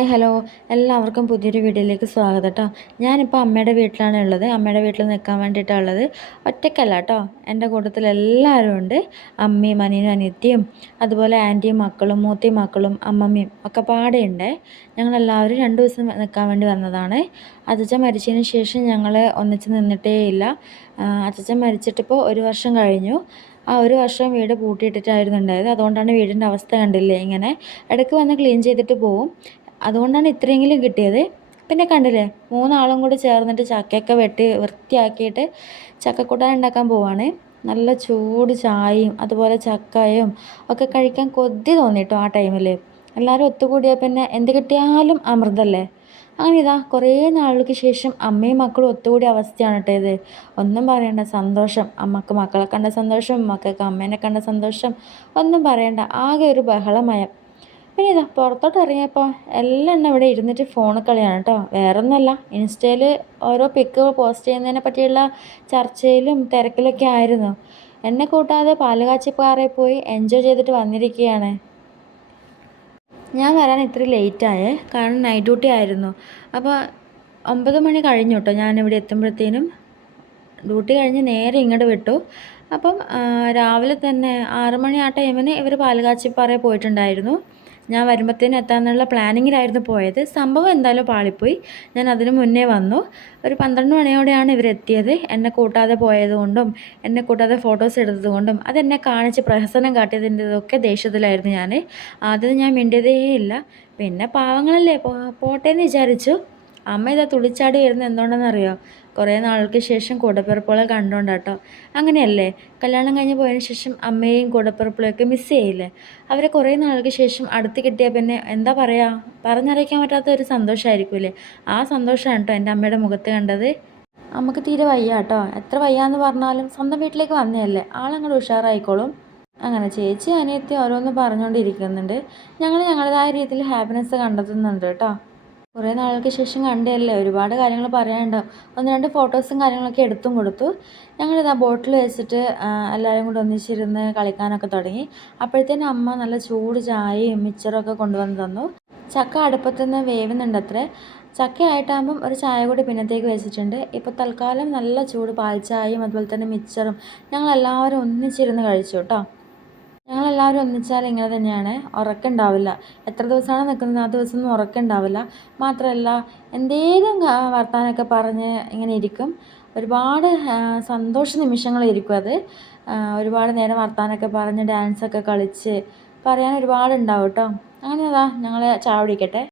Hi hello എല്ലാവർക്കും പുതിയൊരു വീഡിയോയിലേക്ക് സ്വാഗതം കേട്ടോ. ഞാനിപ്പോൾ അമ്മയുടെ വീട്ടിലാണ് ഉള്ളത്. അമ്മയുടെ വീട്ടിൽ നിൽക്കാൻ വേണ്ടിയിട്ടാണ് ഉള്ളത്. ഒറ്റയ്ക്കല്ല കേട്ടോ, എൻ്റെ കൂട്ടത്തിൽ എല്ലാവരും ഉണ്ട്. അമ്മയും അനിയനും അനിയത്തിയും അതുപോലെ ആൻറ്റിയും മക്കളും മൂത്തിയും മക്കളും അമ്മമ്മയും ഒക്കെ പാടെയുണ്ട്. ഞങ്ങളെല്ലാവരും 2 ദിവസം നിൽക്കാൻ വേണ്ടി വന്നതാണ്. അച്ചച്ചൻ മരിച്ചതിന് ശേഷം ഞങ്ങൾ ഒന്നിച്ച് നിന്നിട്ടേ ഇല്ല. അച്ചച്ചൻ മരിച്ചിട്ടിപ്പോൾ 1 വർഷം കഴിഞ്ഞു. ആ 1 വർഷം വീട് പൂട്ടിയിട്ടിട്ടായിരുന്നു ഉണ്ടായത്. അതുകൊണ്ടാണ് വീടിൻ്റെ അവസ്ഥ കണ്ടില്ലേ ഇങ്ങനെ. ഇടയ്ക്ക് വന്ന് ക്ലീൻ ചെയ്തിട്ട് പോവും. അതുകൊണ്ടാണ് ഇത്രയെങ്കിലും കിട്ടിയത്. പിന്നെ കണ്ടില്ലേ, 3 ആളും കൂടി ചേർന്നിട്ട് ചക്കയൊക്കെ വെട്ടി വൃത്തിയാക്കിയിട്ട് ചക്കക്കൂട്ടാൻ ഉണ്ടാക്കാൻ പോവാണ്. നല്ല ചൂട് ചായയും അതുപോലെ ചക്കയും ഒക്കെ കഴിക്കാൻ കൊതി തോന്നിട്ടോ ആ ടൈമിൽ. എല്ലാവരും ഒത്തുകൂടിയാൽ പിന്നെ എന്ത് കിട്ടിയാലും അമൃതല്ലേ. അങ്ങനെ ഇതാ കുറേ നാളുകൾക്ക് ശേഷം അമ്മയും മക്കളും ഒത്തുകൂടിയ അവസ്ഥയാണ് കേട്ടോ ഇത്. ഒന്നും പറയണ്ട, സന്തോഷം. അമ്മക്ക് മക്കളെ കണ്ട സന്തോഷം, മക്കൾക്ക് അമ്മേനെ കണ്ട സന്തോഷം, ഒന്നും പറയണ്ട. ആകെ ഒരു ബഹളമയം. പിന്നെ ഇതാ പുറത്തോട്ട് ഇറങ്ങിയപ്പോൾ എല്ലാം ഇവിടെ ഇരുന്നിട്ട് ഫോൺ കളിയാണ് കേട്ടോ. വേറൊന്നുമല്ല, ഇൻസ്റ്റയിൽ ഓരോ പിക്ക് പോസ്റ്റ് ചെയ്യുന്നതിനെ പറ്റിയുള്ള ചർച്ചയിലും തിരക്കിലൊക്കെ ആയിരുന്നു. എന്നെ കൂട്ടാതെ പാലുകാച്ചിപ്പാറയിൽ പോയി എൻജോയ് ചെയ്തിട്ട് വന്നിരിക്കുകയാണ്. ഞാൻ വരാൻ ഇത്ര ലേറ്റായേ, കാരണം നൈറ്റ് ഡ്യൂട്ടി ആയിരുന്നു. അപ്പോൾ 9 മണി കഴിഞ്ഞു കേട്ടോ ഞാനിവിടെ എത്തുമ്പോഴത്തേനും. ഡ്യൂട്ടി കഴിഞ്ഞ് നേരെ ഇങ്ങോട്ട് വിട്ടു. അപ്പം രാവിലെ തന്നെ 6 മണി ആ ടൈമിന് ഇവർ പാലുകാച്ചിപ്പാറയിൽ പോയിട്ടുണ്ടായിരുന്നു. ഞാൻ വരുമ്പോഴത്തേനും എത്താമെന്നുള്ള പ്ലാനിങ്ങിലായിരുന്നു പോയത്. സംഭവം എന്തായാലും പാളിപ്പോയി. ഞാൻ അതിന് മുന്നേ വന്നു. ഒരു 12 മണിയോടെയാണ് ഇവരെത്തിയത്. എന്നെ കൂട്ടാതെ പോയതുകൊണ്ടും എന്നെ കൂട്ടാതെ ഫോട്ടോസ് എടുത്തതുകൊണ്ടും അതെന്നെ കാണിച്ച് പ്രഹസനം കാട്ടിയതിൻ്റെതൊക്കെ ദേഷ്യത്തിലായിരുന്നു ഞാൻ. ആദ്യം ഞാൻ മിണ്ടിയതേ ഇല്ല. പിന്നെ പാവങ്ങളല്ലേ, പോട്ടേന്ന് വിചാരിച്ചു. അമ്മ ഇതാ തുള്ളിച്ചാടി വരുന്നത് എന്തുകൊണ്ടെന്നറിയോ? കുറേ നാൾക്ക് ശേഷം കൂടപ്പിറപ്പുകളെ കണ്ടുകൊണ്ട് കേട്ടോ. അങ്ങനെയല്ലേ, കല്യാണം കഴിഞ്ഞ് പോയതിന് ശേഷം അമ്മയെയും കൂടപ്പിറപ്പുകളെയൊക്കെ മിസ് ചെയ്യില്ലേ. അവരെ കുറേ നാൾക്ക് ശേഷം അടുത്ത് കിട്ടിയാൽ പിന്നെ എന്താ പറയുക, പറഞ്ഞറിയിക്കാൻ പറ്റാത്ത ഒരു സന്തോഷമായിരിക്കുമല്ലേ. ആ സന്തോഷമാണ് കേട്ടോ എൻ്റെ അമ്മയുടെ മുഖത്ത് കണ്ടത്. അമ്മക്ക് തീരെ വയ്യ കേട്ടോ. എത്ര വയ്യാന്ന് പറഞ്ഞാലും സ്വന്തം വീട്ടിലേക്ക് വന്നതല്ലേ, ആളങ്ങോട്ട് ഉഷാറായിക്കോളും. അങ്ങനെ ചേച്ചി അനിയത്തി ഓരോന്ന് പറഞ്ഞുകൊണ്ടിരിക്കുന്നുണ്ട്. ഞങ്ങൾ ഞങ്ങളുടേതായ രീതിയിൽ ഹാപ്പിനെസ് കണ്ടെത്തുന്നുണ്ട് കേട്ടോ. കുറേ നാളുകൾക്ക് ശേഷം കണ്ടതല്ലേ, ഒരുപാട് കാര്യങ്ങൾ പറയാനുണ്ടാവും. 1-2 ഫോട്ടോസും കാര്യങ്ങളൊക്കെ എടുത്തും കൊടുത്തു. ഞങ്ങളിതാ ബോട്ടിൽ വെച്ചിട്ട് എല്ലാവരും കൂടി ഒന്നിച്ചിരുന്ന് കളിക്കാനൊക്കെ തുടങ്ങി. അപ്പോഴത്തേനും അമ്മ നല്ല ചൂട് ചായയും മിച്ചറൊക്കെ കൊണ്ടുവന്ന് തന്നു. ചക്ക അടുപ്പത്തുനിന്ന് വേവുന്നുണ്ടത്രേ. ചക്കയായിട്ടാകുമ്പം ഒരു ചായ കൂടി പിന്നത്തേക്ക് വെച്ചിട്ടുണ്ട്. ഇപ്പോൾ തൽക്കാലം നല്ല ചൂട് പാൽച്ചായയും അതുപോലെ തന്നെ മിച്ചറും ഞങ്ങളെല്ലാവരും ഒന്നിച്ചിരുന്ന് കഴിച്ചു കേട്ടോ. ഞങ്ങളെല്ലാവരും ഒന്നിച്ചാൽ ഇങ്ങനെ തന്നെയാണ്, ഉറക്കമുണ്ടാവില്ല. എത്ര ദിവസമാണ് നിൽക്കുന്നത് ആ ദിവസമൊന്നും ഉറക്കമുണ്ടാവില്ല. മാത്രമല്ല എന്തേലും വർത്താനമൊക്കെ പറഞ്ഞ് ഇങ്ങനെ ഇരിക്കും. ഒരുപാട് സന്തോഷ നിമിഷങ്ങളായിരിക്കും അത്. ഒരുപാട് നേരം വർത്താനമൊക്കെ പറഞ്ഞ് ഡാൻസൊക്കെ കളിച്ച് പറയാൻ ഒരുപാടുണ്ടാവും കേട്ടോ. അങ്ങനെ അതാ ഞങ്ങൾ ചായ കുടിക്കട്ടെ.